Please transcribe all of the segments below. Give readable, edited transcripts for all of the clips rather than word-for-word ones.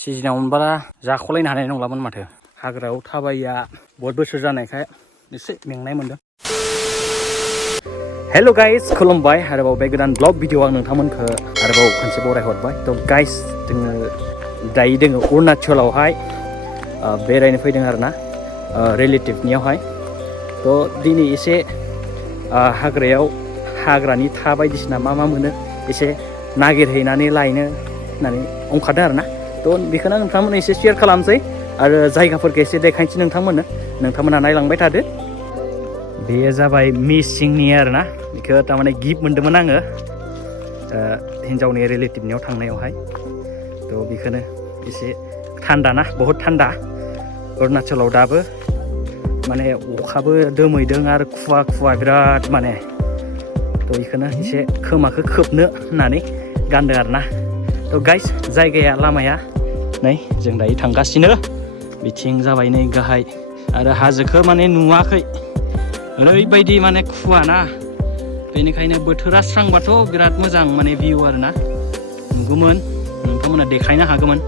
सिजोनाव मोनबाला जाख'लायनो हानाय नंलामोन माथो। हाग्रायाव थाबायया बहुत बोसोर जानायखाय एसे मेंनाय मोनदों। हेल' गाइस, खुलुमबाय। आरोबाव बे गोदान ब्लग भिडिअ आं नोंथांमोनखौ आरोबाव खनसे बरायहरबाय। थ' गाइस, जोङो दायो दोङो अरुणाचलावहाय बेरायनो फैदों आरोना, रिलेटिभनियावहाय। थ' दिनै एसे हाग्रायाव हाग्रानि था बायदिसिना मा मोनो एसे नागिरहैनानै लायनो होननानै ओंखारदों आरोना। थ' बेखौनो नोंथांमोननो एसे शेयार खालामसै आरो जायगाफोरखौ एसे देखायनोसै नोंथांमोनहा नायलांबाय थादो। बेयो जाबाय मिसिंनि आरोना, बेखौ थारमाने गिफ्ट मोन्दोंमोन आङो हिन्जावनि रिलेटिभनियाव थांनायावहाय। थ' बेखौनो एसे थान्दा ना, बहुद थान्दा अरुणाचलाव दाबो, माने अखाबो दोमैदों आरो खुवा बिराद माने। थ' बेखौनो एसे खोमाखौ खोबनो होननानै गानदों आरोना। थ' गाइस, जायगाया लामाया नै जों दायो थांगासिनो। बिथिं जाबाय नै गाहाय, आरो हाजोखौ माने नुवाखै, ओरैबायदि माने खुवा ना। बेनिखायनो बोथोरा स्रांबाथ' बिराद मोजां माने भिउ आरोना, नुगौमोन, नोंथांमोना देखायनो हागौमोन।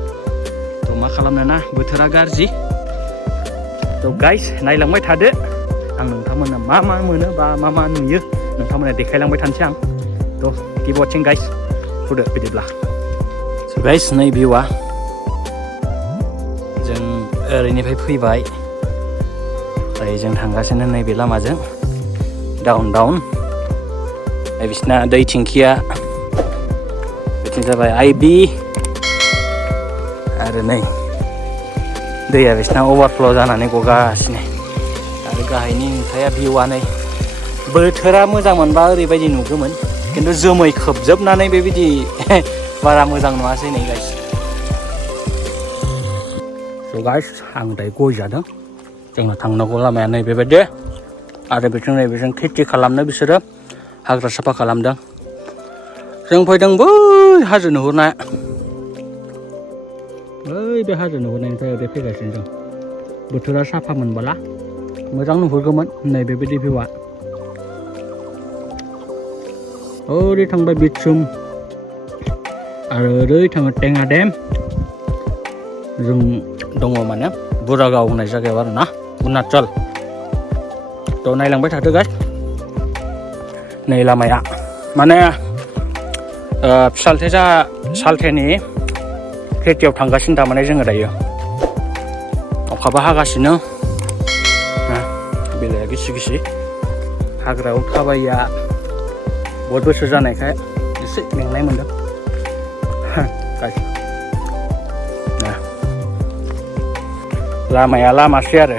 थ' मा खालामनो ना, बोथोरा गाज्रि। थ' गाइस, नायलांबाय थादो, आं नोंथांमोननो मा मोनो बा मा नुयो नोंथांमोना देखायलांबाय थानोसै आं। थ' किप वाचिं गाइस, फुदो बिदिब्ला। स' गाइस, नै भिउआ, जों ओरैनिफ्राय फैबाय, ओमफ्राय जों थांगासिनो नैबे लामाजों डाउन। बिसिना दै थिंखिया बिथिं जाबाय आइबि, आरो नै दैया बिसिना अभारफ्ल' जानानै गगासिनो। आरो गाहायनि नुथाया भिउआ नै, बोथोरा मोजां मोनबा ओरैबायदि नुगौमोन, खिन्थु जोमै खोबजोबनानै बेबायदि बारा मोजां नुवासै नै गाइस। स' गाइस, आं दायो गय जादों। जोंना थांनांगौ लामाया नै बेबायदि, आरो नैबेजों खेथि खालामनो बिसोरो हाग्रा साफा खालामदों। जों फैदों बै हाजो नुहुरनाय, बे हाजो नुहुरनायनिफ्राय ओरै फैगासिनो जों। बोथोरा साफा मोनबोला मोजां नुहुरगौमोन नै बेबायदि भिउआ। ओरै थांबाय बिथ्रुम, आरो ओरै थाङो टेङा डेम। जों दङ माने बुरागाव होननाय जायगायाव आरोना, अरुणाचल। थ' नायलांबाय थादो गाइस। नै लामाया माने सालथेनि खेथियाव थांगासिनो थारमाने जोङो दायो। अखाबो हागासिनो, बेलाया गिसि। हाग्रायाव थाबायया बहुत बोसोर जानायखाय एसे मेंनाय मोनदों। लामाया लामासै आरो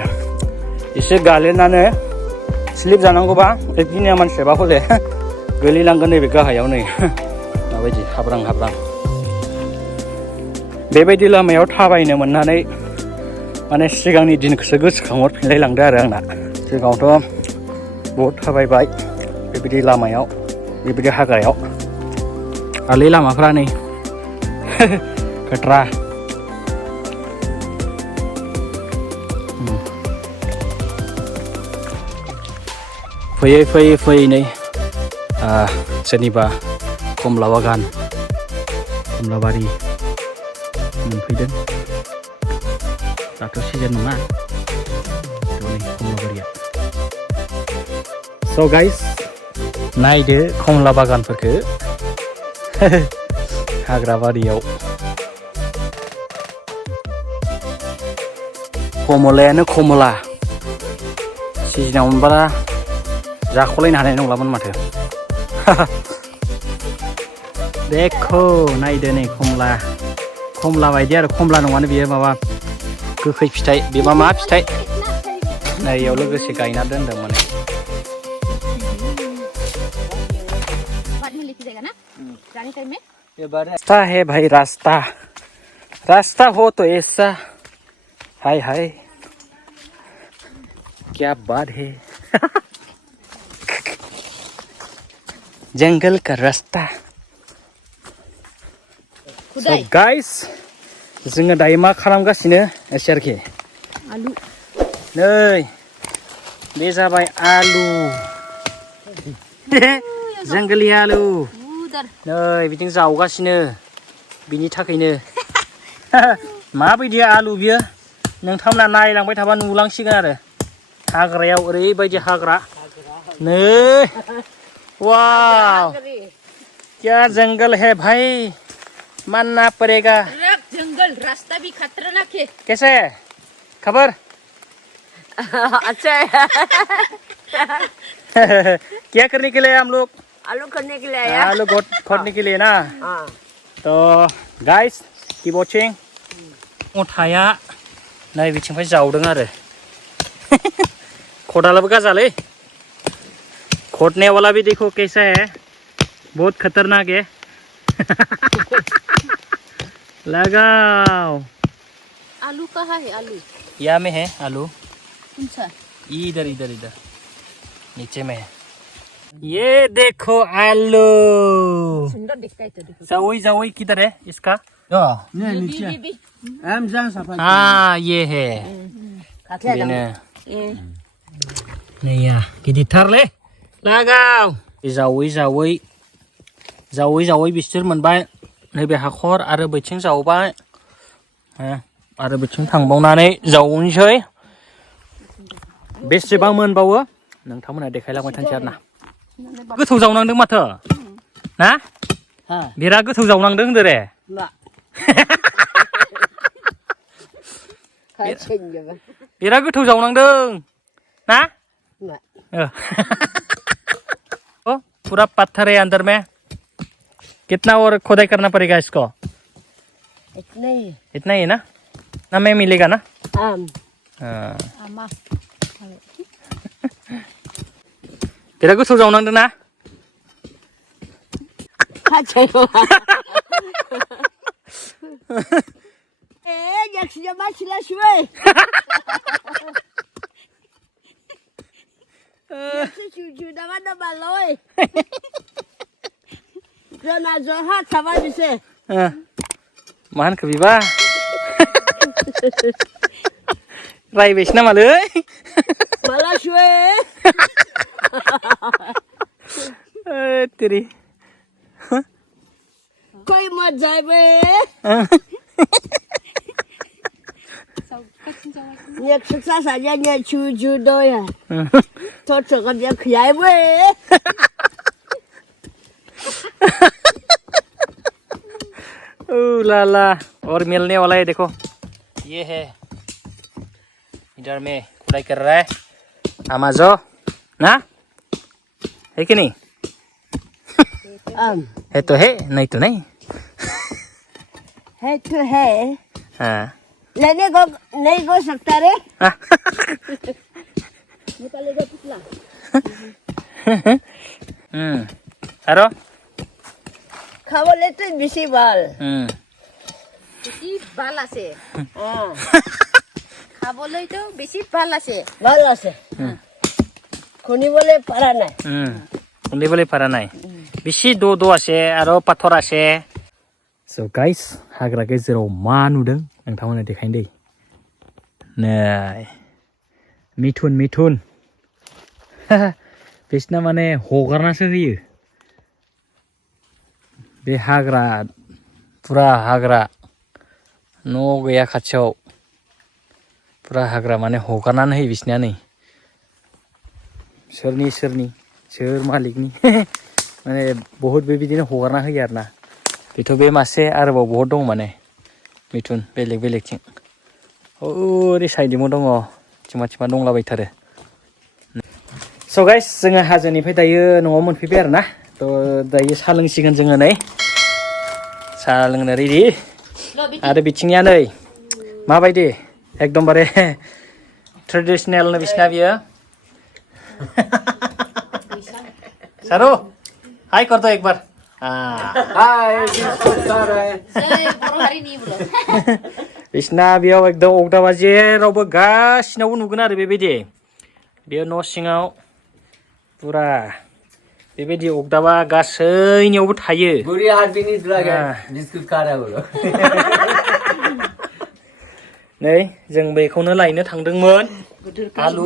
एसे गालिनानै स्लिप जानांगौबा एकदिनिया मानसियाबा हले गोलैलांगोन नैबे गाहायाव नै माबायदि हाब्रां। बेबायदि लामायाव थाबायनो मोननानै माने सिगांनि दिनखौसो गोसोखांहरफिनलाय लांदों आरो आंना। सिगाङावथ' बहुद थाबायबाय बेबायदि लामायाव, बेबायदि हाग्रायाव। आलै लामाफ्रा नै खोथ्रा। फैयै नै सोरनिबा कमला बागान, कमला बारि मोनफैदों। दाथ' सिजोन नङा, कमला बारिया। स' गाइस, नायदो कमला बागानफोरखौ हाग्रा बारियाव। कमलायानो कमला, सिजोनाव मोनबाला जाख'लायनो हानाय नंलामोन माथो। देखो, नायदो नै कमला बायदि आरो, कमला नङानो बियो, माबा गोखै फिथाइ। बेमा मा फिथाइ? नै इयाव लोगोसे गायना दोनदों माने। रास्ता है भाई, रास्ता हो तो ऐसा, हाय क्या बात है। जंगल का रास्ता। So guys, जोङो दायो मा खालामगासिनो एसे आरोखि। आलु। नै बे जाबाय आलु, जंगलि आलु। नै बिदिनो जावगासिनो, बिनि थाखायनो माबायदि आलु बियो नोंथांमोना नायलांबाय थाबा नुलांसिगोन आरो हाग्रायाव ओरैबायदि हाग्रा नै वाव क्या जंगल है भाई मानना पड़ेगा जंगल रास्ता भी खतरनाक है कैसे खबर अच्छा है क्या करने के लिए हम लोग आलू करने के लिए आया आलू खोदने के लिए ना तो गाइस कीप वाचिंग मथाया नै बिथिंनिफ्राय जावदों आरो खदालाबो गाजालै खोदने वाला भी देखो कैसा है बहुत खतरनाक है लगाओ आलू कहाँ है आलू यहाँ में है आलू कौन सा इधर इधर इधर नीचे में है ये देखो आलू सुंदर दिखता है तो देखो जाओई जाओई किधर है इसका नीचे हाँ ये है बेनो नैया गिदिरथारलै लागाव जावै जावै जावै जावै बिसोर मोनबाय नैबे हाखर आरो बैथिं जावबाय आरो बैथिं थांबावनानै जावनोसै बेसेबां मोनबावो नोंथांमोना देखायलांबाय थानोसै आरो ना गोथौ जावनांदों माथो ना बिराद गोथौ जावनांदों होनदो रे बिराद गोथौ जावनांदों ना ओ पूरा पत्थर है अंदर में कितना और खोदाई करना पड़ेगा इसको इतना ही ना ना में मिलेगा ना बिराद गोथौ जावनांदों ना मा होनखो बिबा रायबायसो नामालै तेरी कोई मत जाए बे एक सुखसा साजा ने चू चू दो या तो कर दिया खियाए बे ओ लाला और मिलने वाला है देखो ये है इधर में खुदाई कर रहा है अमाजो ना है कि नहीं है तो है नहीं तो नहीं है तो है हाँ लेने को नहीं हो सकता रे निकालेगा पुतला अरो खाओ लेते बिसी बाल बिसी बाल आसे खाबो ले तो बिसी बाल आसे खुनी बोले पारा नहीं खुनी बोले पारा नहीं बिसी दो दो आसे आरो पाथर आसे So guys हाग्रा गेजेराव मा नुदों नोंथांमोना देखायनो दै नै मिथुन मिथुन बिसना माने हगारनासो होयो बे हाग्रा पुरा हाग्रा न' गैया खाथियाव पुरा हाग्रा माने हगारनानै होयो बिसनिया नै सोरनि सोर मालिकनि माने बहुत बेबायदिनो हगारना होयो आरो ना बेथ' बे मासे आरोबाव बहुत दं माने मिथुन बेलेग बेलेगथिं ओरै साइडजोंबो दङ थिमा थिमा दंलाबायथारो स' गाइस जोङो हाजोनिफ्राय दायो न'आव मोनफैबाय आरो ना थ' दायो साहा लोंसिगोन जोङो नै साहा लोंनो रेडि आरो बिथिंनिया नै माबायदि एकदमबारे ट्रेडिसनेल बिसिना बियो सारू हाय कर दो एक बार बिसिना बेयाव एकदम अगदाबा जेरावबो गासिनावबो नुगोन आरो बेबायदि बेयो न' सिङाव पुरा बेबायदि अगदाबा गासैनियावबो थायो नै जों बेखौनो लायनो थांदोंमोन आलु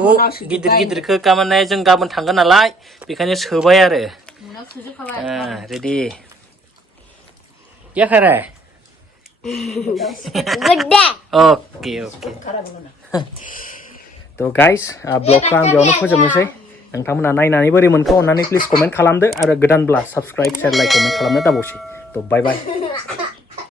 गिदिर गिदिरखौ गामाने जों गाबोन थांगोन नालाय बेखायनो सोबाय आरो रेडी क्या खा रहा है Good day. ओके ओके थ' गाइस ब्लगखौ आं बेयावनो फोजोबनोसै नोंथांमोना नायनानै बोरै मोनखो अननानै प्लिज कमेन्ट खालामदो आरो गोदानब्ला साबस्क्राइब शेयार लाइक कमेन्ट खालामनो दाबावसै थ' बाय बाय